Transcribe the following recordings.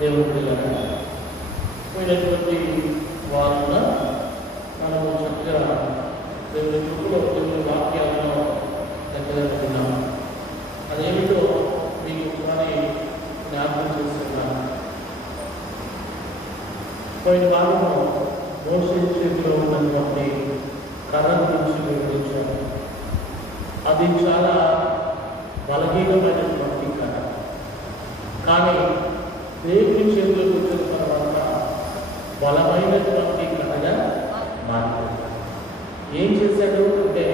దేవుని పిల్లలు పోయినటువంటి వారున మనము చక్కగా దేవుని కృపలో దేవుని వాక్యాలను దగ్గరున్నాం. అదేమిటో మీకు కానీ జ్ఞాపకం చేస్తున్నాను. పోయిన వారము మోషే చేతిలో ఉన్నటువంటి కర్ర గురించి వివరించాను. అది చాలా బలహీనమైనటువంటి కర్ర, కానీ దేవుని చేతిలోకి వచ్చిన తర్వాత బలమైనటువంటి కర్రగా మారింది. ఏం చేశాడు అంటే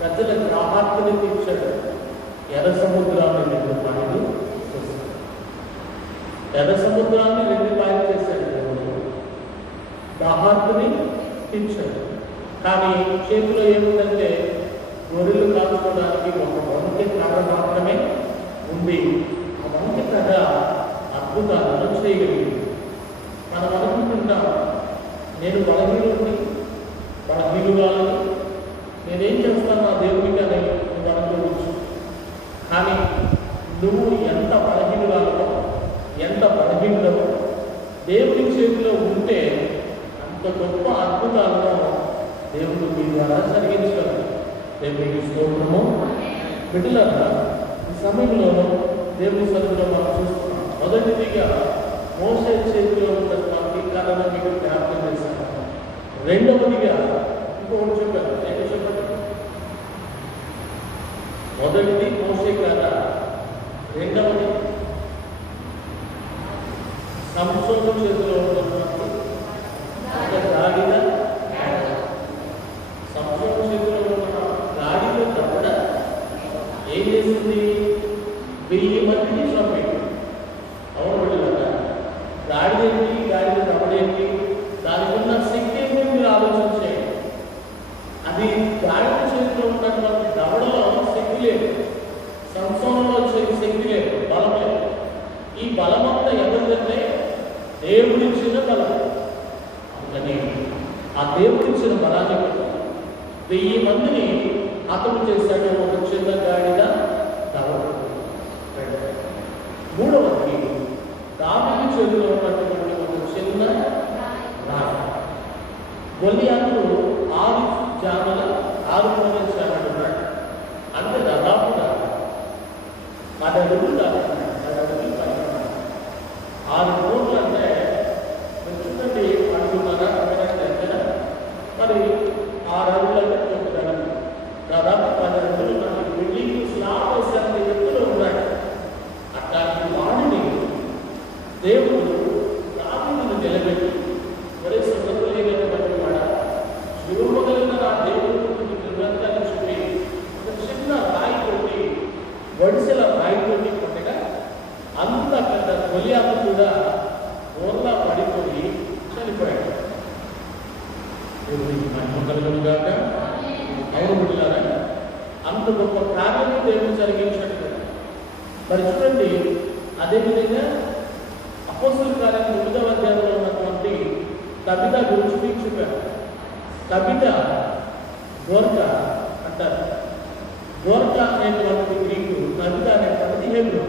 ప్రజలకు ఆహార్తిని తీర్చాడు. ఎర్ర సముద్రాన్ని 2 పాయలు చేశాడు. ఎర్ర సముద్రాన్ని 2 పాయలు చేశాడు. దాహార్తిని తీర్చాడు. కానీ చేతిలో ఏముందంటే గొర్రెలు కాల్చుకోవడానికి ఒక వంతె కర్ర మాత్రమే ఉంది. ఆ వంతె కర్ర అద్భుతాలను చేయగలిగింది. మనం అనుకుంటున్నాం, నేను బలహీనురాలని, నేనేం చేస్తాను ఆ దేవునికి అని నువ్వు అనుకోవచ్చు. కానీ నువ్వు ఎంత బలహీనురాలో, ఎంత బలహీనుడవో దేవుని చేతిలో ఉంటే అంత గొప్ప అద్భుతాలను దేవుడు మీ ద్వారా జరిగించగలరు. దేవునికి స్తోత్రము. బిడ్డలారా, ఈ సమయంలో దేవుని సన్నిధిలో మనం చూస్తున్నాం. మొదటిదిగా మోషే చేతిలో ఉన్నటువంటి కర్రను మీకు జ్ఞాపకం చేశాను. రెండవదిగా ఇంకొకటి చెప్పాను. ఏంటో చెప్పండి. మొదటిది మోషే కర్ర, రెండవది సంసోను చేతిలో ఉన్నటువంటి గాడిద. సంసోను చేతిలో ఉన్న గాడిద దవడ ఏం చేసింది? 1000 మందిని చంపేది. అవును బిడ్డలారా, గాడిద ఏంటి, గాడిద దవడేంటి, దానికి ఉన్న శక్తి ఏంటి మీరు ఆలోచించేయండి. అది గాడిద చేతిలో ఉన్నటువంటి దవడలో శక్తి లేదు, సంసోనులో శక్తి లేదు, బలం లేదు. ఈ బలం అంతా ఎవరిదంటే దేవుడిచ్చిన బలం. అందుకని ఆ దేవుడిచ్చిన బలాన్ని 1000 మందిని హతము చేశాడు. ఒక చిన్న గాడిద దవడ. మూడవది దావీదు చేతిలో ఉన్నటువంటి ఒక చిన్న రాయి. గొల్లియాతు 6 జామల 6 మూడల చేస్తున్నాడు. అంటే దాదాపుగా 10 అడుగులు దాటుతున్నాడు. 10 అడుగులు పైన 6 కోట్లు అంటే చూడండి, అడుగున్నారా దగ్గర మరి 6 అడుగులు అంటే 9 అడుగులు, దాదాపు 10 అడుగులు మనకి బిల్డింగ్ స్లాబ్ వేసేంత ఎత్తులో ఉన్నాడు. అట్లాంటి వాడిని దేవుడు దావీదును నిలబెట్టి, ఒరే సంగతులు లేనటువంటి వాడ, జీవము కలిగిన నా దేవుడు గ్రంథాన్ని చూపి ఒక చిన్న రాయితోటి, వడిసెల రాయితోటి కొట్టగా అంత పెద్ద గొలియాతు కూడా ఓర్లా పడిపోయి చనిపోయాడు. దేవుడికి మహిమ కలుగును గాక. అవును బిడ్డలారా, అంత గొప్ప కార్యం దేవుడు జరిగించాడు. మరి చూడండి, అదేవిధంగా అపోస్తలుల కార్యం 9వ అధ్యాయంలో ఉన్నటువంటి కవిత గురించి మీకు చెప్పారు. కవిత గోర్క అంటారు. గోర్క అనేటువంటి గ్రీకు, కవిత అనేటువంటిది హెబ్రూ.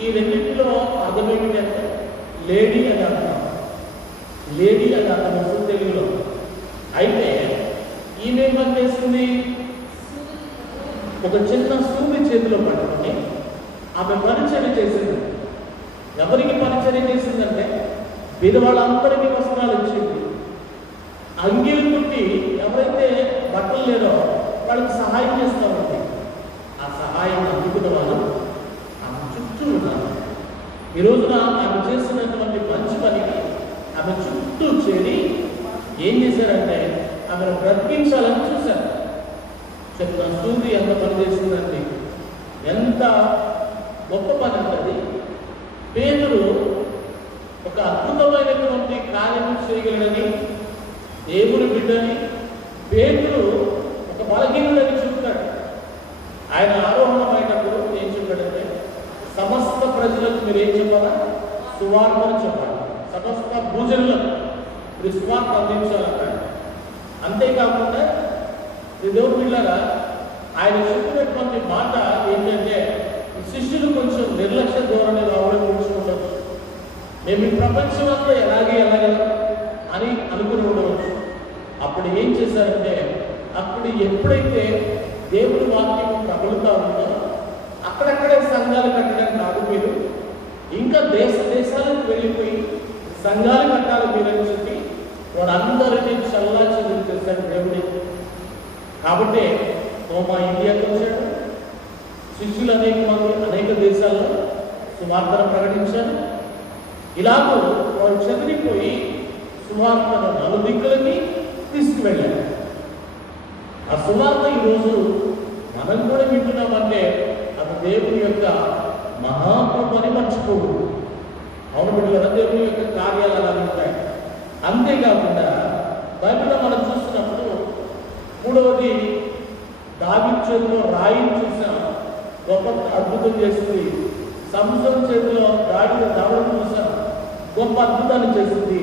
ఈ రెండింటిలో అర్థం ఏమిటంటే లేడీ అని అర్థం. లేడీ అని అర్థం వస్తుంది తెలుగులో. అయితే ఈమె ఏం చేసింది? ఒక చిన్న సూది చేతిలో పట్టుకొని ఆమె పరిచర్య చేసింది. ఎవరికి పరిచర్య చేసిందంటే విధవాళ్ళందరికీ వస్త్రాలు ఇచ్చింది. అంగీలు కుట్టి ఎవరైతే బట్టలు లేరో వాళ్ళకి సహాయం చేస్తూ ఉంది. ఆ సహాయం అందుకున్న వాళ్ళు ఆమె చుట్టూ ఉన్నారు. ఈ రోజున ఆమె చేసినటువంటి మంచి పనికి ఆమె చుట్టూ చేరి ఏం చేశారంటే ఆమెను బ్రతికించాలని చూశారు. చెప్పిన సూది ఎంత పని చేసిందండి, ఎంత గొప్ప పని ఉంటుంది. పేతురు ఒక అద్భుతమైనటువంటి కార్యం చేయగలడని, దేవుని బిడ్డని పేతురు ఒక బలహీనుడని చెప్తాడు. ఆయన ఆరోహణమైనప్పుడు ఏం చెప్పాడంటే, సమస్త ప్రజలకు మీరు ఏం చెప్పాలా? సువార్తను చెప్పాలి. సమస్త భూజనులకు మీరు సువార్త అందించాలన్నాడు. అంతేకాకుండా దేవుని బిడ్డలారా, ఆయన చెప్పినటువంటి మాట ఏంటంటే, శిష్యులు కొంచెం నిర్లక్ష్య ధోరణి అవలంబించుకుంటారు. మేము ఈ ప్రపంచంలో ఎలాగలం అని అనుకుని ఉండవచ్చు. అప్పుడు ఏం చేశారంటే, అప్పుడు ఎప్పుడైతే దేవుడి వాక్యం ప్రబలుతా ఉందో అక్కడక్కడే సంఘాలు కట్టడానికి కాదు మీరు, ఇంకా దేశాలకు వెళ్ళిపోయి సంఘాలు కట్టాలి మీరని చెప్పి వారందరినీ చల్లా చెల్లి చేశాడు దేవుడి. కాబట్టి తోమా ఇండియాకి వచ్చాడు, శిష్యులు అనేక దేశాల్లో సువార్తను ప్రకటించారు. ఇలాగూ వారు చెదిరిపోయి సువార్తను నలుదిక్కులకి తీసుకువెళ్ళారు. ఆ సువార్త ఈరోజు మనం కూడా వింటున్నామంటే అది దేవుని యొక్క మహాత్మని మర్చిపోదు. అవును బిడ్డలారా, దేవుని యొక్క కార్యాలు అలా ఉంటాయి. అంతేకాకుండా బైబిల్లో మనం చూస్తున్నప్పుడు మూడవది దావీదు చేతిలో రాయిని చూసాం, గొప్ప అద్భుతం చేసింది. సంసోను చేతిలో దావీదు చూసాం, గొప్ప అద్భుతాన్ని చేసింది.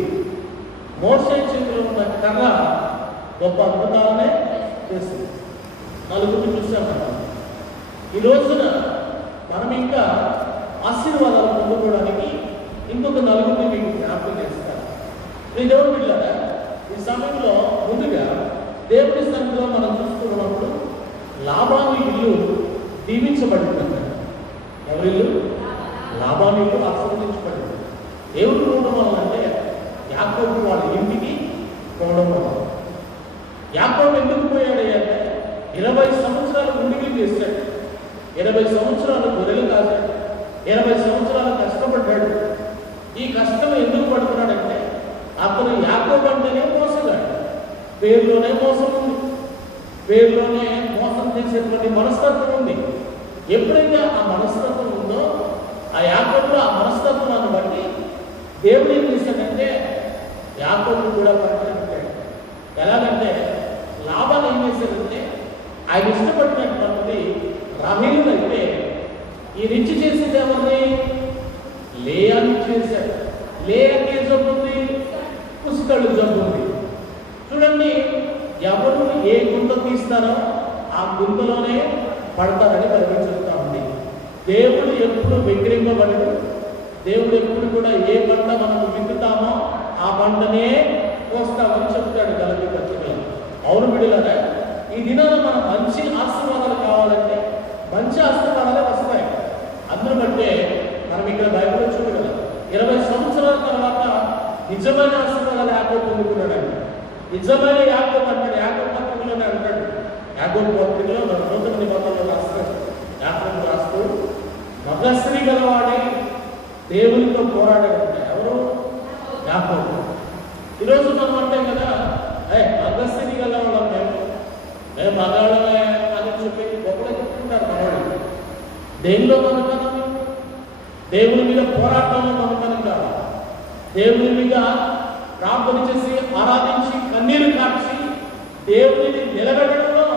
మోషే చేతిలో ఉన్న కర్ర గొప్ప అద్భుతాలనే చేసింది. నలుగురిని చూసాం. ఈ రోజున మనం ఇంకా ఆశీర్వాదాలు పొందుకోవడానికి ఇంకొక నలుగురిని మీకు జ్ఞాపకం చేస్తారు. నేను దేవుడు బిడ్డలారా, ఈ సమయంలో ముందుగా దేవుడి సన్నిధిలో మనం చూస్తున్నప్పుడు లాబాను ఇల్లు దీవించబడింది. ఎవరిల్లు? లాబాను ఇల్లు ఆశీర్వదించబడింది. దేవుడు పోవడం వల్ల అంటే యాకోబు వాళ్ళ ఇంటికి పోవడం వల్ల. యాకోబు ఎందుకు పోయాడు అంటే 20 సంవత్సరాలు గుండికి చేశాడు, 20 సంవత్సరాలు గొర్రెలు కాశాడు, 20 సంవత్సరాలు కష్టపడ్డాడు. ఈ కష్టం ఎందుకు పడుతున్నాడంటే అతను యాకోబు అంటేనే మోసగాడు, పేరులోనే మోసం ఉంది, పేరులోనే మోసం చేసేటువంటి మనస్తత్వం ఉంది. ఎప్పుడైతే ఆ మనస్తత్వం ఉందో ఆ యాకోబులో ఆ మనస్తత్వాన్ని బట్టి దేవుడు ఏం చేశాడంటే యాకోబు కూడా పట్టినట్టాడు. ఎలాగంటే లాభాలు ఏం చేశాడంటే ఆయన ఇష్టపడినటువంటి రాహేలు అయితే ఈ రిచ్ చేసేది ఎవరిని? లేయాని చేశాడు. లేయాకి జబ్బు ఉంది, పుస్తకాలు జబ్బు ఉంది. చూడండి, ఎవరు ఏ గుంత తీస్తారో ఆ గుంతలోనే పడతారని పరిగణిస్తూ ఉంది. దేవుడు ఎప్పుడు విగ్రహింపబడడు. దేవుడు ఎప్పుడు కూడా ఏ పంట మనం విత్తుతామో ఆ పంటనే కోస్తామని చెప్తాడు గలతీ పత్రికలో. అవును బిడ్డలారా, ఈ దినాల్లో మనం మంచి ఆశీర్వాదాలు కావాలంటే మంచి ఆశీర్వాదాలే వస్తాయి. అందును బట్టే మనం ఇక్కడ బైబిల్లో చూడగలం. 20 సంవత్సరాల తర్వాత నిజమైన ఆశీర్వాదాలు యాకోబు పొందుకున్నాడండి. నిజమైన యాకోబు అంటాడు, యాకోబు పత్రికలోనే అంటాడు. యాకోబు పత్రికలో నూతన నిబంధనలో రాస్తాడు. యాకోబు రాస్తూ మగశ్రీ గలవాడే దేవునితో పోరాడాడంటే ఎవరు? యాకోబు. ఈరోజు మనం అంటే కదా, మగశ్రీ గలవాళ్ళం మేము మగాళ్ళమే అని చెప్పి గొప్పలు చెప్పుకుంటారు మనవాళ్ళు. దేనిలో మనకనం? దేవుని మీద పోరాటంలో మనకనం కాదు. దేవుని మీద ప్రార్థన చేసి ఆరాధించి కన్నీరు కార్చి దేవుని నిలబెట్టడంలో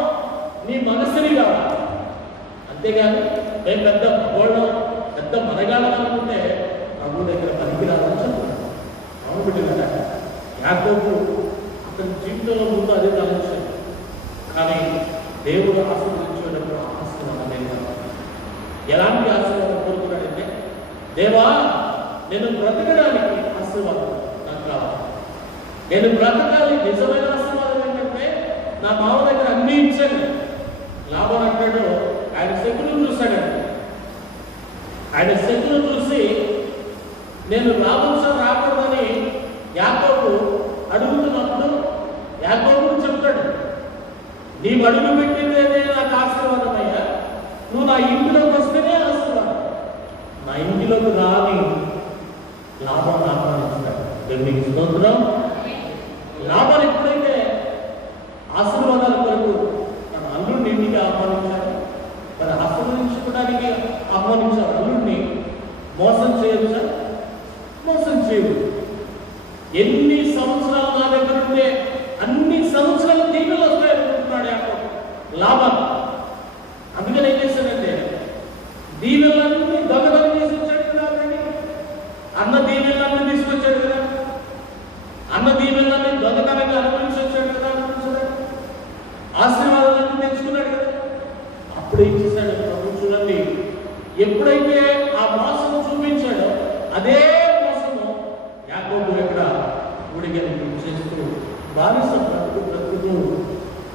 నీ మనసుని కావాలి. అంతేగాని మేము పెద్ద మగోళ్ళం, పెద్ద మనగాళ్ళం అనుకుంటే ప్రభు దగ్గర పనికిరాదని చెప్తున్నాను. అవును బిడ్డలారా, యాకోబు అతని జీవితంలో ముందు అదే ఆలోచన. కానీ దేవుడు ఆశీర్వదించేటప్పుడు ఆశీర్వాదమే కాదు. ఎలాంటి ఆశీర్వాదం కోరుకున్నాడంటే, దేవా నేను బ్రతకడానికి ఆశీర్వాదం నాకు కావాలి. నేను బ్రతకాలి. నిజమైన ఆశీర్వాదం ఏంటంటే నా మామ దగ్గర అన్ని ఇచ్చాను. లాభం అంటాడు, ఆయన శకులను చూశాడండి. ఆయన శకులను చూసి నేను లాభంతో రాకూడదని యాకోబు అడుగుతున్నప్పుడు యాకోబు చెప్తాడు, నీవు అడుగు పెట్టిందేనే నాకు ఆశీర్వాదం అయ్యా, నువ్వు నా ఇంటిలోకి వస్తేనే ఆశీర్వాదం. నా ఇంటిలోకి రాని లాభాన్ని ఆహ్వానిస్తాడు. దేవునికి స్తోత్రం. లాభాలు ఎప్పుడైతే ఆశీర్వాదాల కొరకు తన అల్లుడిని ఇంటికి ఆహ్వానించాడు, మరి ఆశీర్వదించుకోవడానికి ఆహ్వానించాడు అల్లుడిని. మోసం చేయొచ్చా? మోసం చేయదు. ఎన్ని సంవత్సరాలు నా దగ్గర ఉంటే అన్ని సంవత్సరాలు దీవులు వస్తాయనుకుంటున్నాడు యాకోబు లాభాలు. అందుకని ఏం చేశాడంటే దీవెనలన్నీ దొంగతనం చేసి వచ్చాడు కదా. అన్న దీవెనలన్నీ తీసుకొచ్చాడు కదా, అన్న దీవెనలన్నీ దొంగతనంగా అనుభవించి వచ్చాడు కదా, ఆశీర్వాదాలన్నీ తెచ్చుకున్నాడు కదా. అప్పుడు ఏం చేశాడు ప్రభు? చూడండి, ఎప్పుడైతే ఆ మోసం చూపించాడో అదే మోసము బానిస బ్రతుకుతూ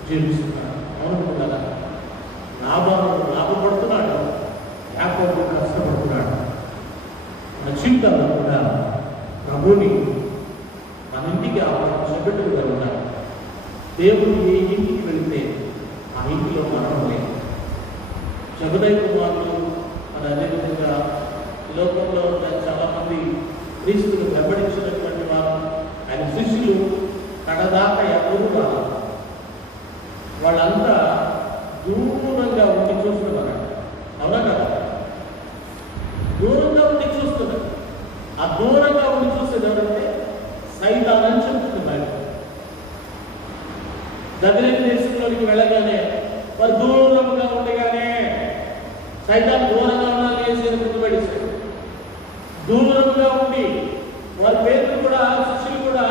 జీవిస్తున్నాడు. అవును కదా, లాభపడుతున్నాడు, యాకోబు కష్టపడుతున్నాడు. మన జీవితంలో కూడా ప్రభుని మన ఇంటికి ఆహ్వానించబెట్టుగా ఉన్నారు. దేవుడు ఏ ఇంటికి వెళితే ఆ ఇంటిలో మరణం లేదు. జబదై కుమారులు మన అదేవిధంగా లోకంలో చాలామంది క్రీస్తులు వెంబడించినటువంటి వారు, ఆయన శిష్యులు కడదాకా ఎవరు రాదు. వాళ్ళంతా దూరంగా ఉండి చూస్తున్నారు. అవునా కదా? దూరంగా ఉండి చూస్తున్నారు. ఆ దూరంగా ఉండి చూసేది ఎవరంటే సైతానని చెప్తుంది బయట. దగ్గర దేశంలోనికి వెళ్ళగానే వారు దూరంగా ఉండగానే సైతాన్ దూరంగా ఉండాలి వేసేది గుర్తుపెట్టేశారు. దూరంగా ఉండి వారి పేర్లు కూడా శిష్యులు కూడా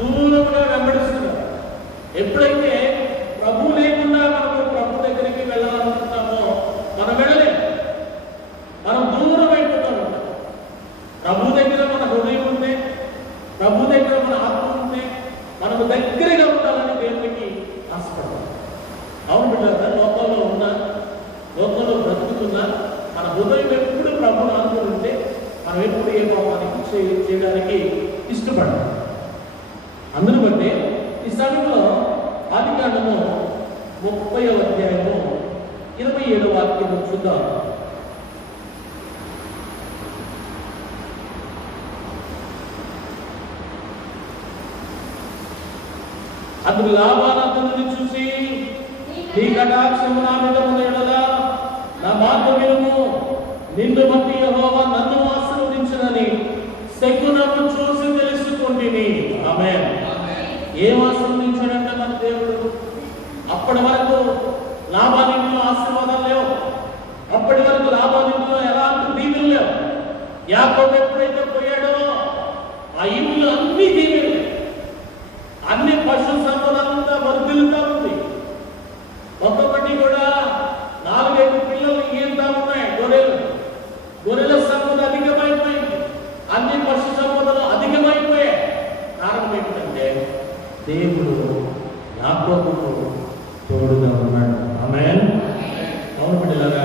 దూరంగా వెంబడిస్తున్నారు. ఎప్పుడైతే ప్రభు లేకుండా మనము ప్రభు దగ్గరికి వెళ్ళాలనుకుంటామో మనం వెళ్ళలేము. మనం దూరం అయిపోతాం. ప్రభు దగ్గర మన హృదయం ఉంటే, ప్రభు దగ్గర మన ఆత్మ ఉంటే మనకు దగ్గరగా ఉండాలని దేవునికి ఆశపడతాం. అవును బిడ్డలారా, లోకంలో బ్రతుకుతున్నా మన హృదయం ఎప్పుడు ప్రభుని ఆనుకుని ఉంటే మనం ఎప్పుడు ఏ పాపానికి చేయడానికి ఇష్టపడాలి. అందును బట్టి ఈ సమయంలో ఆదికాండము 30వ అధ్యాయము 27వ వాక్యము చూద్దాం. అందుకు లాబాను అతనిని చూసి, నీ కటాక్షము నా మీద ఉన్న యెడల నా మాట వినుము, నిన్ను బట్టి యెహోవా నన్ను ఆశీర్వదించునని శకునము చూసి తెలుసుకొంటిని. ఆమేన్. ఏం ఆశీర్వదించాడంటే మన దేవుడు? అప్పటి వరకు లాబానిలో ఆశీర్వాదాలు లేవు. అప్పటి వరకు లాబానిలో ఎలాంటి దీవెనలు లేవు. యాకోబు ఎప్పుడైతే పోయాడో ఆ ఇంట్లో అన్ని దీవెనలు, అన్ని పశు సంపదంతా వర్ధిల్లుతా ఉంది. ఒక్కొక్కటి కూడా 4-5 పిల్లలు ఈంతా ఉన్నాయి. గొర్రెల సంపద అధికమైపోయింది. అన్ని పశు సంపదలు అధికమైపోయాయి. కారణం ఏంటంటే దేవుడు యాకోబుకు తోడుగా ఉన్నాడు. ఆమేన్. అవును బిడ్డలారా,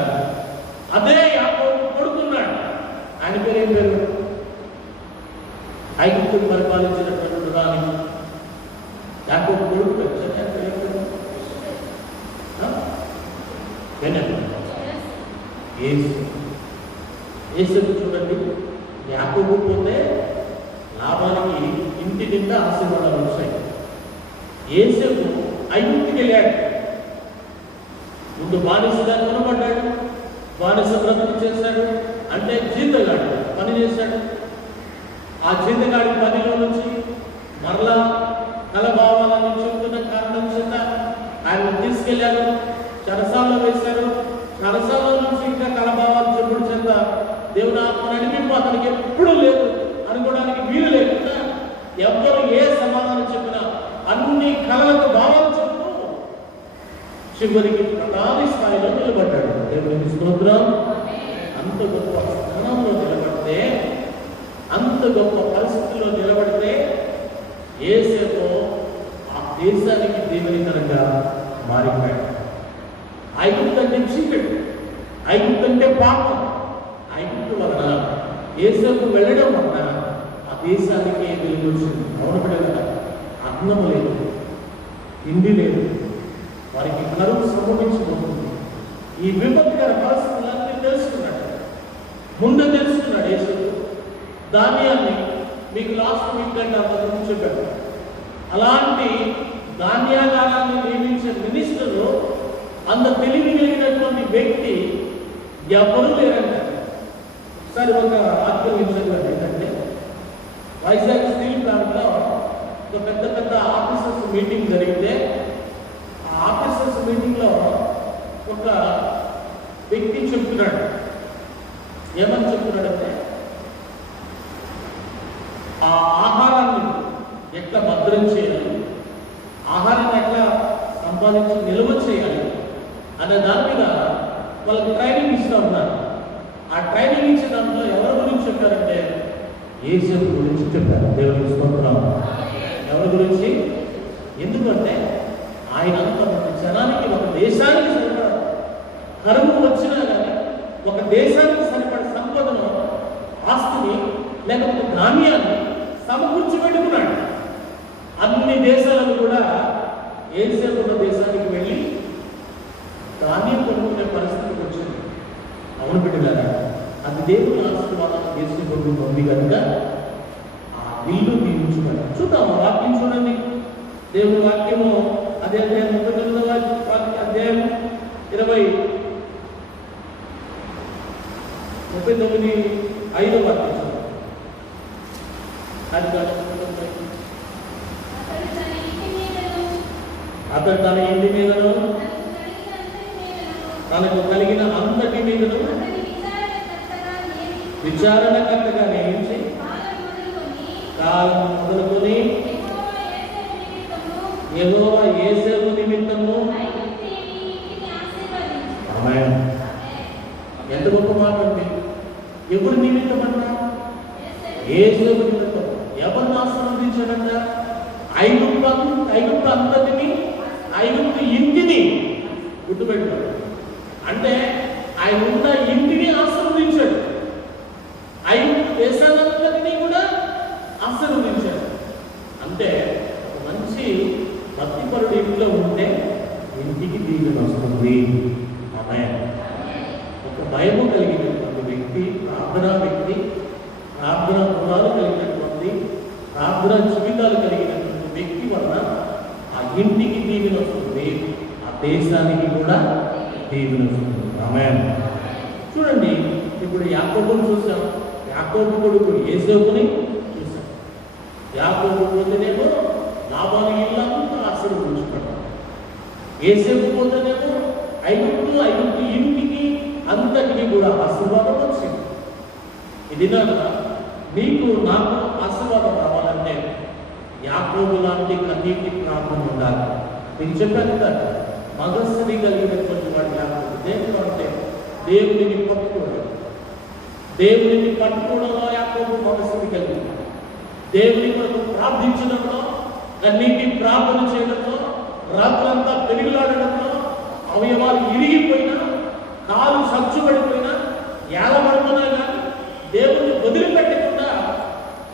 అదే యాకోబు కొడుకున్నాడు. ఆయన పేరు ఏం పేరు? ఐగుప్తును పరిపాలించినటువంటి రాణి యాకోబు కొడుకు ఏసేపు. చూడండి, యాకోబు పోతే లాబానికి ఇంటి నిండా ఆశీర్వాదాలు వచ్చాయి. ఏసేపు ఐగుప్తుకి వెళ్ళాడు. ముందు బానిసగా కొనబడ్డాడు, బానిస బ్రతుకు చేశాడు. అంటే జీతగాడు పని చేశాడు. ఆ జీతగాడి పనిలో నుంచి మరలా కలభావాలను చెబుతున్న కారణం చేత ఆయన తీసుకెళ్లారు, చెరసాల్లో వేశారు. చెరసాల నుంచి ఇంకా కలభావాలు చెప్పుడు చేత దేవుని ఆత్మ నడిపింపు అతనికి ఎప్పుడూ లేదు అనుకోవడానికి వీలు లేకుండా ఎవరు ఏ సమాధానం చెప్పినా అన్ని కళలకు భావాలు చెప్తూ చివరికి ప్రధాని స్థాయిలో నిలబడ్డాడు. దేవునికి స్తోత్రం. అంత గొప్ప స్థానంలో నిలబడితే, అంత గొప్ప పరిస్థితుల్లో నిలబడితే యేసేపు ఆ దేశానికి దీవెనకరంగా మారిపోయాడు. ఐగుప్తు అంటే చీకటి, ఐగుప్తు అంటే పాపం. ఐగుప్తు వలన యేసేపు వెళ్ళడం వలన ఆ దేశానికి వెలుగు వచ్చింది. అవును కదా, అన్నం లేదు, తిండి లేదు, వారికి కరువు సంభవించబోతుంది. ఈ విపత్కర పరిస్థితులన్నీ తెలుసుకున్నాడు. ముందు తెలుసుకున్నాడు యేసేపు. ధాన్యాన్ని మీకు లాస్ట్ వీకెండ్ అంతకుముందు చెప్పాడు. అలాంటి ధాన్యాగారాన్ని నియమించే మినిస్టరు, అంత తెలివి కలిగినటువంటి వ్యక్తి ఎవరు లేరంట. ఒకసారి ఒక ఆత్మీయ విషయం ఏంటంటే, వైజాగ్ స్టీల్ ప్లాంట్లో ఒక పెద్ద ఆఫీసర్స్ మీటింగ్ జరిగితే, ఆ ఆఫీసర్స్ మీటింగ్లో ఒక వ్యక్తి చెప్తున్నాడు. ఏమని చెప్తున్నాడంటే, ఆ ఆహారాన్ని ఎట్లా భద్రం చేయాలి, ఆహారాన్ని ఎట్లా సంపాదించి నిల్వ చేయాలి అనే దాని మీద వాళ్ళకి ట్రైనింగ్ ఇస్తూ ఉన్నారు. ఆ ట్రైనింగ్ ఇచ్చే దాంట్లో ఎవరి గురించి చెప్పారంటే యేసేపు గురించి చెప్పారు. దేవునికి స్తోత్రం. ఎవరి గురించి? ఎందుకంటే ఆయన అంత జనానికి, ఒక దేశానికి సరిపడ కరువు వచ్చినా కానీ ఒక దేశానికి సరిపడ సంపదను, ఆస్తిని, లేకపోతే ధాన్యాన్ని సమకూర్చి పెట్టుకున్నాడు. అన్ని దేశాలను కూడా యేసేపు ఉన్న దేశానికి వెళ్ళి ధాన్యం కొనుక్కునే పరిస్థితికి వచ్చింది. అవును బిడ్డలారా, అది దేవుని ఆశీర్వాదాన్ని తీసుకుంటుంది కనుక ఆ ఇల్లు దీవించుకోండి. చూద్దాం వాక్యం చూడండి. దేవుని వాక్యము అదే అధ్యాయం 39వ అధ్యాయం 39:5 వాక్యం చూద్దాం. అతడు తన ఇంటి మీదను తనకు కలిగిన అంతటి మీదను విచారణకర్తగా నియమించి కాలం మొదలుకొని యెహోవా యేసేపు నిమిత్తము. ఆమేన్. ఎంత గొప్ప మాట అండి. ఎవరు నిమిత్తం అంట? యేసేపు నిమిత్తం. ఎవరిని ఆశీర్వదించాడంట? ఐగుప్తు అంతటిని, ఐగుప్తు ఇంటిని. గుర్తుపెట్టుకోండి. అంటే ఆయన ఉన్న ఇంటిని ఆశీర్వదించాడు, ఐగుప్తు దేశాలంతటినీ కూడా ఆశీర్వదించాడు. అంటే ఒక మంచి భక్తిపరుడు ఇంట్లో ఉంటే ఇంటికి దీవెన వస్తుంది. ఆమేన్. ఒక భయము కలిగినటువంటి వ్యక్తి, ప్రార్థనా వ్యక్తి, ప్రార్థనా గుణాలు కలిగినటువంటి, ప్రార్థనా జీవితాలు కలిగినటువంటి వ్యక్తి వలన ఆ ఇంటికి దీవెన వస్తుంది, ఆ దేశానికి కూడా దీవెన వస్తుంది. ఆమేన్. చూడండి, ఇప్పుడు యాకోబును చూసాం. యాకోబు కొడుకు యేసేపుని చూసాం. యాకోబు పోతేనేమో లాబాను ఇల్లంతా ఆశీర్వదించుకున్నాడు. యేసేపు పోతేనేమో ఐగుప్తు ఇంటికి అంతటికి కూడా ఆశీర్వాదం వచ్చింది. ఇది నీకు నాకు ఆశీర్వాదం రావాలంటే యాకోబు లాంటి కన్నీటి ప్రార్థన ఉండాలి. మీకు చెప్పాను కదా, మగస్థితి కలిగినటువంటి వాడు యాకోబు. దేవుడు అంటే దేవుడిని పట్టుకోవడం. దేవుడిని పట్టుకోవడంలో యాకోబు మగస్థితి కలిగింది. దేవుని కొరకు ప్రార్థించడంలో, కన్నీటి ప్రార్థన చేయడంలో, రాత్రంతా పెరుగులాడడంలో, అవయవాలు ఇరిగిపోయినా, కాలు సచ్చుపడిపోయినా, ఏలబడిపోయినా కానీ దేవుని వదిలిపెట్టకుండా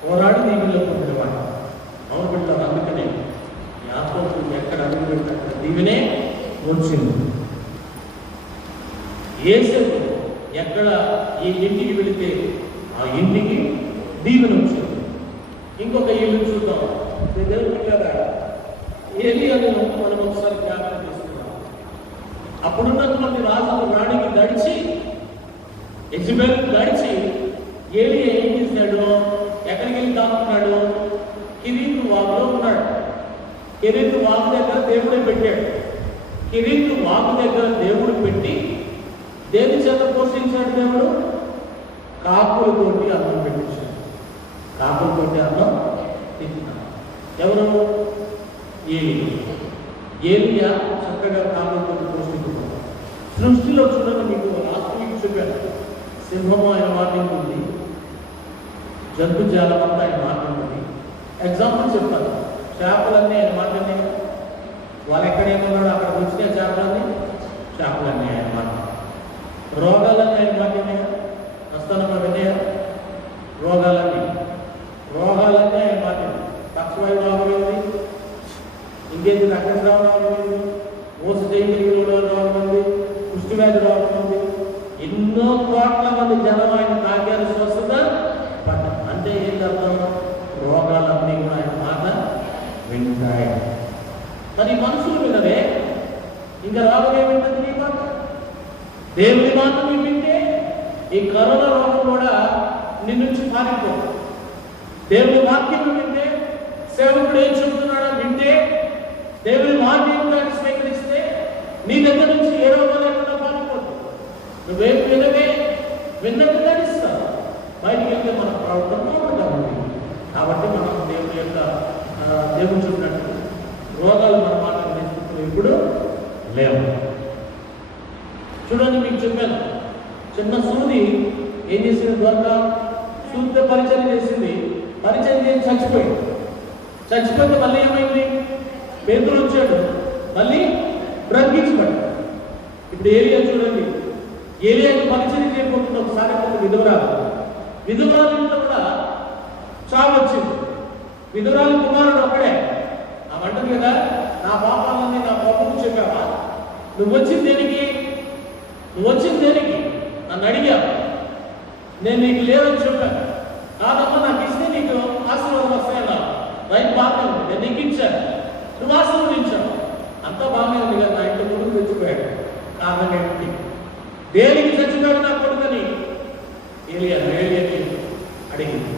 పోరాడి దీవెనలో పొందేవాడు. అవును పెట్టారు. అందుకనే యాకోబు ఎక్కడ అడుగు పెట్టారు దీవెనే వచ్చింది. యేసేపు ఎక్కడ ఈ ఇంటికి వెళితే ఆ ఇంటికి దీవెన వచ్చింది. ఇంకొక ఇల్లు చూద్దాం. దేవుడు కదా ఏలియాను మనం ఒకసారి జ్ఞాపకం చేసుకున్నాం. అప్పుడున్నటువంటి రాజు రాణికి గడిచి, యెజెబెల్ గడిచి ఏలియా ఏం చేశాడు? ఎక్కడికి వెళ్ళి దాక్కున్నాడు? కిరీతు వాగులో ఉన్నాడు. కిరీతు వాగు దగ్గర దేవుడే పెట్టాడు. కిరీతు వాగు దగ్గర దేవుడు పెట్టి దేని చేత పోషించాడు దేవుడు? కాకులతోటి అన్నం పెట్టించాడు. కాకులతోటి అన్నం తిన్నాడు. ఎవరు? ఏలియా చక్కగా కాకులతోటి పోషించుకున్నాడు. సృష్టిలో చూడండి, మీకు లాస్ట్ వీక్ చెప్పాను. సింహము ఆయన మాట్లాడుతుంది, జంతుజాలం అంతా ఆయన మాట్లాడుతుంది. ఎగ్జాంపుల్ చెప్పాలి. చేపలన్నీ ఆయన మాట్లాడినాయి. వాళ్ళు ఎక్కడేమన్నాడు అక్కడ వచ్చిన చేపలన్నీ ఆయన మాట్లాడు. రోగాలన్నీ ఆయన మాట్లాడినాయా? వస్తానమ్మా వినయా? రోగాలన్నీ ఆయన మాట్లాడి. పక్షవాయు రోగం ఏంది? ఇంకేంటి? రక్తస్రావ రోగం ఏంది? మోస చేయగలిగిన రోగం ఉంది, కుష్టివ్యాధి రోగం ఉంది. ఎన్నో కోట్ల మంది జనం ఆయన తాగారు, స్వస్థత పడ్డారు. అంటే ఏం అర్థం? రోగాలన్నీ కూడా ఆయన మాట వింటాయి. మరి మనుషులు వినరే, ఇంకా రోగం ఏమిటంటే నీ మాట, దేవుని మాట వింటే ఈ కరోనా రోగం కూడా నీ నుంచి పారిపోదు. దేవుని వాక్యం వింటే, సేవకుడు ఏం చెబుతున్నాడో వింటే, దేవుని మాట ఏమిటని స్వీకరిస్తే నీ దగ్గర నుంచి ఏ రోగం లేకుండా పారిపోదు. నువ్వేం విన్నట్టు నడుస్తావు. బయటికి వెళ్తే మన ప్రవర్తన ఉంటుంది. కాబట్టి మనం దేవుని యొక్క దేవుడు చెప్పినట్టు రోగాలు మన మాటలు నేర్చుకుంటూ ఇప్పుడు లేవు. చూడండి, మీకు చెప్పాను, చిన్న సూది ఏం చేసింది? ద్వారా సూదితో పరిచయం చేసింది. పరిచయం చేసి చచ్చిపోయింది. మళ్ళీ ఏమైంది? పేతురు వచ్చాడు, మళ్ళీ బ్రతికించబడ్డాడు. ఇప్పుడు ఏలియా చూడండి, ఏలియాకి పరిచయం చేయబోతున్న ఒకసారి ఒక విధవరాలు ఇంట్లో కూడా చావు వచ్చింది. విధవరాలు కుమారుడు ఒక్కడే. ఆ అంటుంది కదా, నా పాపాలన్నీ నా ప్రభువుకు చెప్పావా? నువ్వు వచ్చింది దేనికి? నన్ను అడిగావు, నేను నీకు లేదని చెప్పాను. కాదమ్మా, నాకు ఇస్తే నీకు ఆశీర్వాదం వస్తాయన్నా, రైట్ బాగా ఉంది, నేను నీకు ఇచ్చాను, నువ్వు ఆశీర్వదించావు, అంతా బాగానే ఉంది కదా. నా ఇంట్లో కొడుకు తెచ్చిపోయాడు. కారణం ఏంటి? దేనికి చచ్చిపోయాడు నా కొడుకని ఏలియాకి అడిగింది.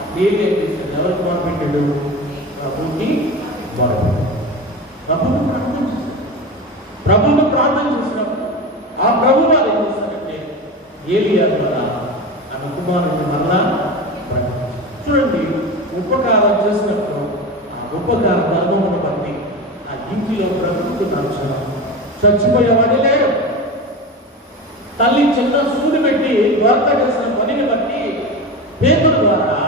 అప్పుడు ఏలియా చేశాడు, ఎవరికి మొదలుపెట్టాడు? ప్రభువుకి ప్రభువును ప్రార్థన చేసినప్పుడు ఆ ప్రభు వారు ఏం చేశారంటే ఏలియా ద్వారా ఆమె కుమారుడిని మరలా చూడండి. ఉపకారం చేసినప్పుడు ఆ ఉపకార ధర్మమును బట్టి ఆ ఇంటిలో ప్రభుత్వ నడుచడం చచ్చిపోయేవాడే లేడు. తల్లి చిన్న సూది పెట్టి ద్వారక చేసిన పనిని బట్టి పేతురు ద్వారా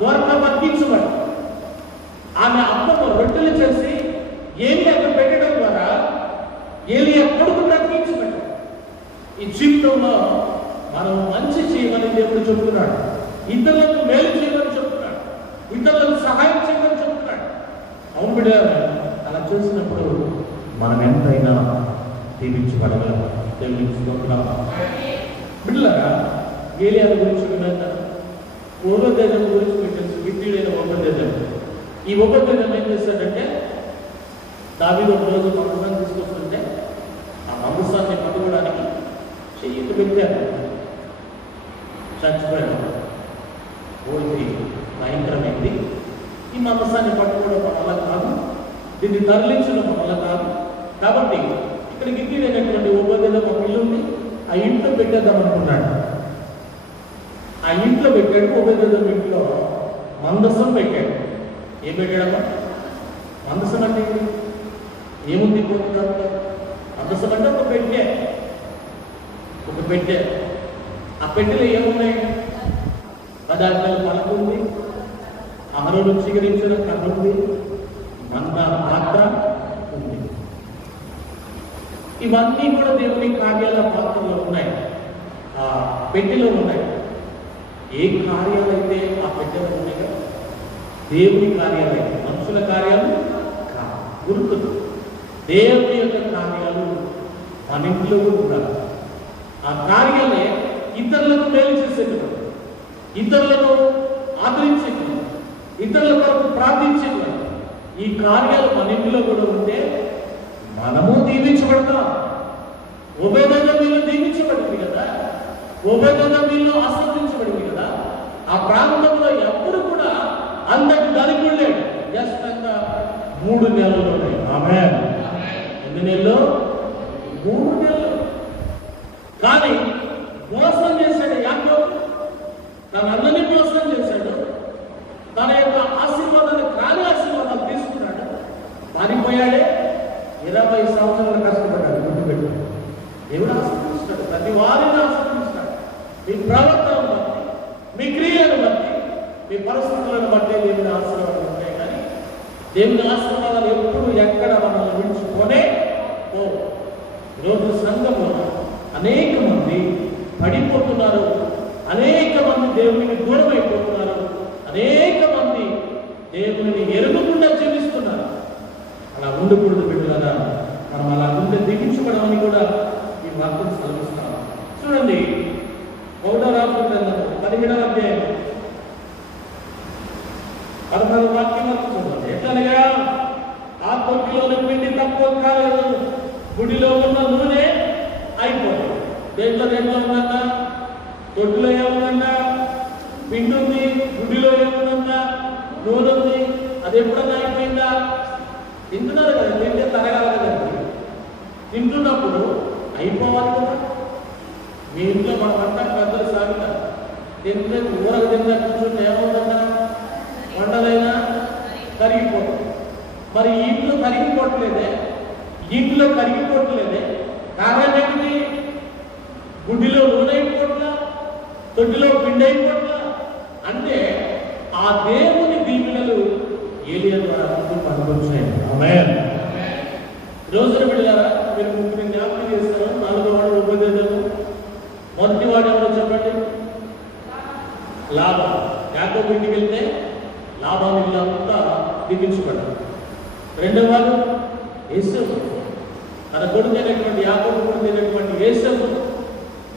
ద్వారక బతికించబడి ఆమె అమ్మకు రొట్టెలు చేసి ఏలియాకు పెట్టడం ద్వారా ఏలియా కొడుకు బ్రతికించబడ్డాడు. ఈ జీవితంలో మనం మంచి చేయమని దేవుడు చెప్తున్నాడు, ఇతరులకు మేలు చేయమని చెప్తున్నాడు, ఇతరులకు సహాయం చేయమని చెప్తున్నాడు. అవును బిడ్డ, అలా చేసినప్పుడు మనం ఎంతైనా దీవించబడగలం. దేవునికి స్తోత్రం. బిడ్డలారా, ఏలియా గురించి విన్నాను. ఓబేదెదోము గురించి మీకు తెలుసు, గిట్టిడైన ఓబేదెదోము. ఈ ఓబేదెదోము ఏం చేశాడంటే, దావీదు ఒక రోజు మందసాన్ని తీసుకొస్తుంటే ఆ మందసాన్ని పట్టుకోవడానికి చెయ్యికి పెట్టారు, చచ్చిపోయాడు. పోయి భయంకరమైంది. ఈ మందసాన్ని పట్టుకోవడం మన వల్ల కాదు, దీన్ని తరలించడం మన వల్ల కాదు. కాబట్టి ఇక్కడ గిట్టిడైనటువంటి ఓబేదెదోము ఒక ఇల్లు ఉంది, ఆ ఇంట్లో పెట్టేద్దాం అనుకున్నాడు. ఆ ఇంట్లో పెట్టాడు. ఓబేదెదోము ఇంట్లో మందసం పెట్టాడు. ఏం పెట్టాడమ్మా? మందసం అంటే ఏముంది? మందసం అంటే ఒక పెట్టె. ఆ పెట్టెలో ఏమున్నాయి? పదార్థాలు పలుకుంది, అమరులు స్వీకరించిన కథ ఉంది, మంద పాత్ర ఉంది. ఇవన్నీ కూడా దేవుని కార్యాల పాత్రలో ఉన్నాయి, ఆ పెట్టెలో ఉన్నాయి. ఏ కార్యాలైతే ఆ పెట్టెలో ఉన్నాయో దేవుని కార్యాలైతే, మనుషుల కార్యాలు గుర్తులు, దేవుని యొక్క కార్యాలు మన ఇంట్లో కూడా. ఆ కార్యాలే ఇతరులకు మేలు చేసేటువంటి, ఇతరులను ఆదరించేటువంటి, ఇతరుల కొరకు ప్రార్థించేటువంటి ఈ కార్యాలు మన ఇంట్లో కూడా ఉంటే మనము దీవించబడతాం. ఓబేదెదోము వీళ్ళు దీవించబడింది కదా, ఓబేదెదోము వీళ్ళు ఆశీర్వదించబడింది కదా. ఆ ప్రాంతంలో ఎప్పుడు కూడా అంతటి ధనికుడు లేడు. జస్ట్ అంత 3 నెలల్లోనే. ఆమేన్. ఎన్ని నెలలు? 3 నెలలు. కానీ మోసం చేశాడు యాకోబు. తన అన్నని మోసం చేశాడు. తన యొక్క ఆశీర్వాదాన్ని కాని ఆశీర్వాదాలు తీసుకున్నాడు. పారిపోయాడే. 20 సంవత్సరాలు కష్టపడ్డాడు. గుర్తుపెట్టు, దేవుడు ఆశీర్వదిస్తాడు, ప్రతి వారిని ఆశీర్వదిస్తాడు. మీ ప్రవర్తనను బట్టి, మీ క్రియలను బట్టి, మీ పరిస్థితులను బట్టి దేవుని ఆశీర్వాదాలు ఉంటాయి. కానీ దేవుని ఆశీర్వాదాలు ఎప్పుడు ఎక్కడ మనల్ని విడిచిపోనే పో. ఈరోజు సంఘంలో అనేక మంది పడిపోతున్నారు, అనేక మంది దేవునికి దూరం అయిపోతున్నారు, అనేక మంది దేవుని ఎరుగుకుండా జీవిస్తున్నారు. అలా ఉండకూడదు బిడ్డలారా. మనం అలా ఉంటే దిగించుకోవడమని కూడా ఈ వార్తను సెలవిస్తాం. చూడండి, 1వ రాజుల 17వ అధ్యాయం 16వ వాక్యం వరకు చూడండి. ఎట్లనగా ఆ తొట్టిలోని పిండి తక్కువ కాలేదు, గుడిలో ఉన్న నూనె అయిపోయింది. దేంట్లో ఉందన్నా? తొట్టిలో ఏముందన్నా? పిండి ఉంది. గుడిలో ఏముందన్నా? నూనె ఉంది. అది ఎప్పుడన్నా అయిపోయిందా? తింటున్నారు కదా, తింటే తరగాలి కదండి. తింటున్నప్పుడు అయిపోవాలి కదా. మీ ఇంట్లో మన వంట పెద్దలు సాగుతారు, తింటే ఊరకు తింటే కూర్చుంటే ఏమవుతుందా? వంటలైనా కరిగిపోతుంది. మరి ఇంట్లో కరిగిపోవట్లేదే, ఇంట్లో కరిగిపోవట్లేదే. కారణం ఏమిటి? గుడ్డిలో నూనె అయిపోవట్లా, తొట్టిలో పిండి అయిపోవట్లా. అంటే ఆ దేవుని దీవెనలు ఏలియా ద్వారా అనుభవించాను. ఆమేన్. రోజున వెళ్ళారా మీరు ముగ్గురు జ్ఞాపకం చేస్తారు. 4వ వాడు ఉపదేశము. మొదటి వాడు ఎవరో చెప్పండి? లాభం. యాకోబు ఇంటికి వెళ్తే లాభాలు ఇల్లంతా దీపించబడ్డారు. రెండవ వాడు యేసేపు, తన కొడుకు అయినటువంటి యాకోబు కొడుకు అయినటువంటి యేసేపు.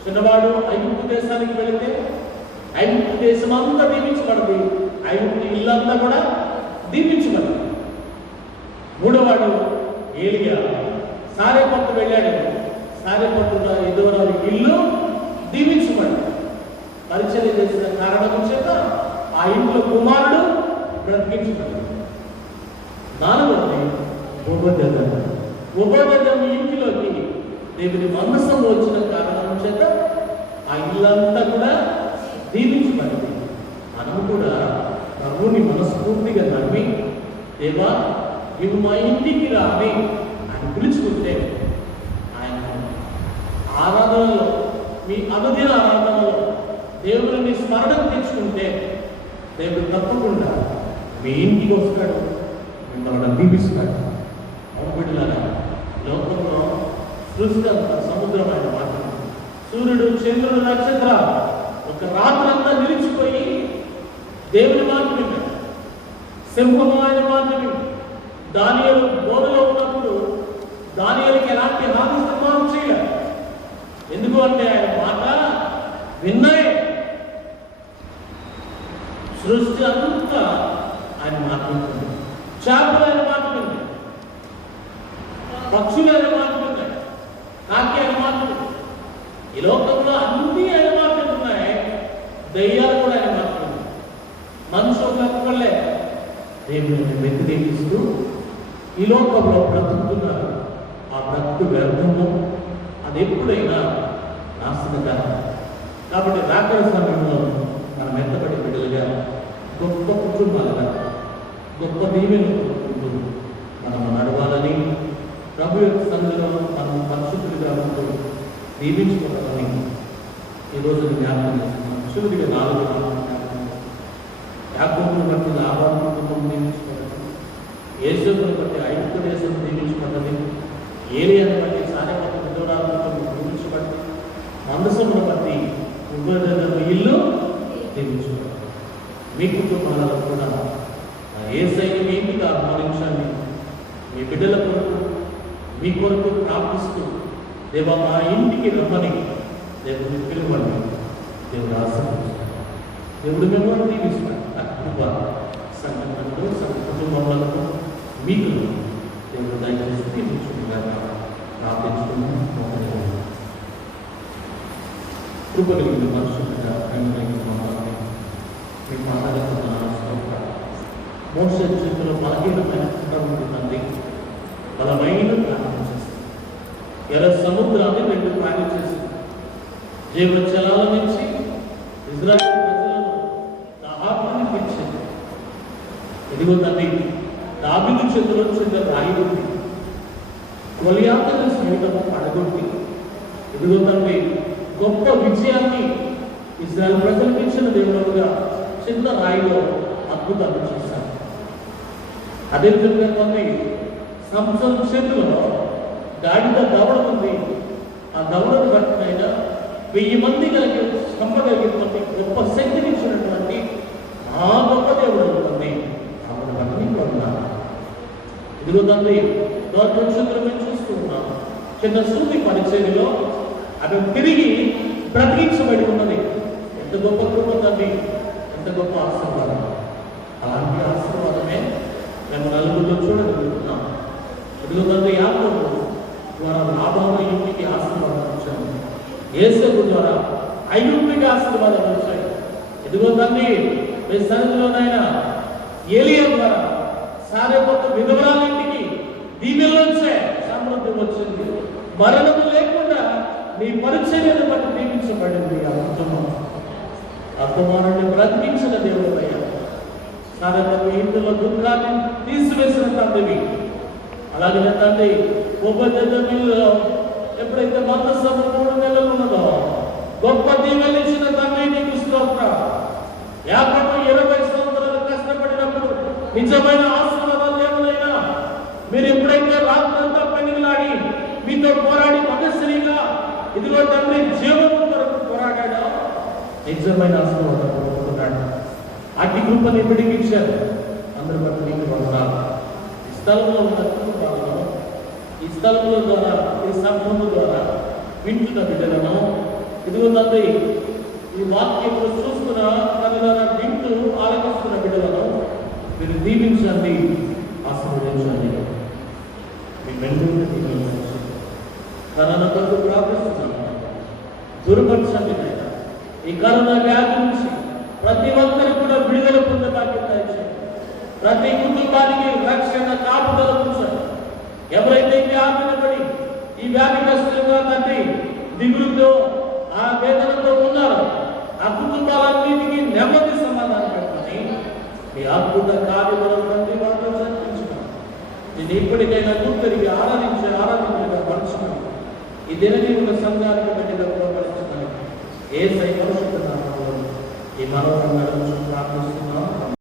చిన్నవాడు ఐగుప్తు దేశానికి వెళితే ఐగుప్తు దేశం అంతా దీపించబడింది. ఐగుప్తు ఇల్లంతా కూడా దీపించబడింది. మూడోవాడు ఏలియా, సారేపట్టు వెళ్ళాడు. సారేపట్టులో ఎదురు ఇల్లు దీవించబడింది. పరిచర్య చేసిన కారణం చేత ఆ ఇంట్లో కుమారుడు బ్రతికించబడ్డాడు. 4వది ఉపదేశం. ఉపదేశం ఇంటిలోకి దేవుని మనస్సు వచ్చిన కారణం చేత ఆ ఇల్లంతా కూడా దీవించబడింది. మనము కూడా ప్రభువుని మనస్ఫూర్తిగా నమ్మి, దేవా నువ్వు మా ఇంటికి రా అని ఆయన పిలుచుకుంటే, ఆయన ఆరాధనలో మీ అనుదిన ఆరాధనలో దేవుడిని స్మరణకు తెచ్చుకుంటే దేవుడు తప్పకుండా మీ ఇంటికి వస్తాడు, మిమ్మల్ని దీపిస్తాడు. అవును, లోకంలో సృష్టి అంత సముద్రమైన మాట, సూర్యుడు చంద్రుడు నక్షత్రాలు ఒక రాత్రంతా నిలిచిపోయి దేవుని మాట విన్నాడు. సింహము ఆయన మాట విన్నాడు. దానియేలు బోధలో ఉన్నప్పుడు దానియేలుకి ఎలాంటి హాని సంభావం చేయలేదు. ఎందుకు అంటే ఆయన మాట విన్నాయి. సృష్టి అంతా ఆయన మాట వింటుంది. చేపలు ఆయన మాట విన్నాయి, పక్షులు ఆయన మాట విన్నాయి, కాకి ఆయన మాట విన్నాయి. ఈ లోకంలో అన్ని ఆయన మాట వింటున్నాయి. దయ్యాలు కూడా ఆయన మాట విన్నాయి. మనుషులు ఒక్కళ్ళే దేవుని వ్యతిరేకిస్తూ ఈ లోకంలో బ్రతుకుతున్నారు. ఆ బ్రతుకు వ్యర్థము, అది ఎప్పుడైనా నాశనకరం. కాబట్టి రాకడ సమయంలో మనం ఎంతబడి బిడ్డలుగా, గొప్ప కుటుంబాలుగా, గొప్ప దీవెనలు మనం నడవాలని, ప్రభు యొక్క సన్నిధిలో మనం పరిశుద్ధులుగా ఉంటూ దీవించుకోవాలని ఈరోజు జ్ఞాపకం చేస్తున్నాం. చివరిగా 4 యాకోబును బట్టి లాభాలు కుటుంబం దీవించుకోవాలి, యేసేపును బట్టి ఐగుప్తు దేశం దీవించబడ్డది, ఏలియాను బట్టి సారేపట్టు విధవరాలను దీవించబడి, మందసమును బట్టి ఉపదేశం ఇల్లు దీవించబడ్డది. మీ కుటుంబాలలో కూడా యేసయ్యను మీ ఇంటికి ఆహ్వానించండి. మీ బిడ్డల కొరకు, మీ కొరకు ప్రార్థిస్తూ, దేవా మా ఇంటికి రమ్మని దేవుడిని పిలువండి. దేవుడు ఆశీర్వదిస్తాడు. దేవుడు మిమ్మల్ని దీవిస్తాడు. సంఘటనలో కుటుంబాలకు మీకు దేవుడు దయచేసి దీవించుగా ప్రార్థించుకున్నాం. కృపగలిగిన మనుషులుగా మీ పాదాలకు మోసే చేతిలో బలహీనమైన ఉంటుందండి. బలమైన ప్రార్థన చేస్తుంది. ఎర్ర సముద్రాన్ని 2 పాయలు చేసింది. జీవ జలాల నుంచి ఇజ్రాయేల్ ప్రజలను దాహాన్ని పెంచింది. ఇదిగో తండ్రి, దావీదు చేతిలో చిన్న రాయి ఉంది. గొలియాతును సైతము పడగొట్టి, ఇదిగో తండ్రి, గొప్ప విజయాన్ని ఇజ్రాయేల్ ప్రజలకు ఇచ్చిన దేవుడుగా చిన్న రాయిలో అద్భుతాలు చేశారు. అదేవిధంగా తండ్రి, సంవత్సరం చేతిలో గాడిద దవడ ఉంది. ఆ దవడను బట్టినైనా 1000 మంది చంపగలిగినటువంటి గొప్ప శక్తినిచ్చినటువంటి ఆ గొప్ప దేవుడు ఉంటుంది. ఆమెను బట్టి కొన్నాను. ఇదిగో తండ్రి, దౌర్భక్షులు మేము చూస్తూ ఉన్నాం. చిన్న సూది పరిచర్యలో అవి తిరిగి బ్రతికించబడి ఉన్నది. ఎంత గొప్ప కృప తండ్రి, ఎంత గొప్ప ఆశీర్వాదం. అలాంటి ఆశీర్వాదమే మేము నలుగురిలో చూడగలుగుతున్నాం. ఇదిగో తండ్రి, యాకోబు ద్వారా లాభాల ఇంటికి ఆశీర్వాదం వచ్చాము. యేసేపు ద్వారా ఐగుప్తుకి ఆశీర్వాదం వచ్చాయి. ఇదిగో తండ్రి, మీ సన్నిధిలోనైనా ఏలియా ద్వారా సారేపట్టు విధవరాలింటికి దీవెనలోంచే సమృద్ధి వచ్చింది. మరణము లేకుండా నీ పరిచర్యను బట్టి దీవించబడింది. ఆ కుటుంబం, ఆ కుమారుడిని బ్రతికించిన దేవుడు అయ్యా. సారేపట్టు ఇంటిలో దుఃఖాన్ని తీసివేసిన తండ్రివి. అలాగే తండ్రి, ఉపదేశంలో ఎప్పుడైతే మందసము 3 నెలలు ఉన్నదో గొప్ప దీవెనిచ్చిన తండ్రి నీకు స్తోత్రం. యాకోబు 20 సంవత్సరాలు కష్టపడినప్పుడు నిజమైన ఆశీర్వాదాలు ఏమైనా మీరు ఎప్పుడైతే రాత్రంతా పనిలాడి మీతో పోరాడి మనస్సునిగా ఇదిగో తండ్రి జీవనం కొరకు పోరాడాడో నిజమైన ఆశీర్వాదం పొందుతున్నాడు. అట్టి కృపని విడిగించారు. అందరి బట్టి నీకు వందనాలు. ఈ స్థలంలో ఉన్న కుటుంబాలను, ఈ స్థలంలో ద్వారా, ఈ సంఘము ద్వారా వింటున్న బిడ్డలను, ఇదిగో తండ్రి ఈ వాక్యంలో చూస్తున్న తల్లిదండ్రుల వింటూ ఆలోచిస్తున్న బిడ్డలను మీరు దీవించండి, ఆశీర్వదించండి. మీ మెండుని దీవించండి. కరోనా కొరకు ప్రార్థిస్తున్నాము. దుర్పరచండి నాయన. ఈ కరోనా వ్యాధి నుంచి ప్రతి ఒక్కరికి కూడా విడుదల పొందడానికి దయచేయండి. ప్రతి కుటుంబానికి రక్షణ కాపుదల ఉంచండి. ఎవరైతే వ్యాధిని పడి ఈ వ్యాధిగ్రస్తులుగా తండ్రి దిగులుతో ఆ వేదనతో ఉన్నారో ఆ కుటుంబాలన్నిటికీ నెమ్మది సమాధానం పెట్టమని మీ అద్భుత కార్యములను తండ్రి వాటిలో జరిపించుకున్నాను. నేను ఇప్పటికైనా గుర్తెరిగి ఆరాధించగా పరచుకున్నాను. ఈ దినదీవుల సంఘానికి బిడ్డగా ప్రోత్సహించుకున్నాను. ఏ సై పరిశుద్ధ నామములో ఈ మనోహరం ప్రార్థిస్తున్నాను.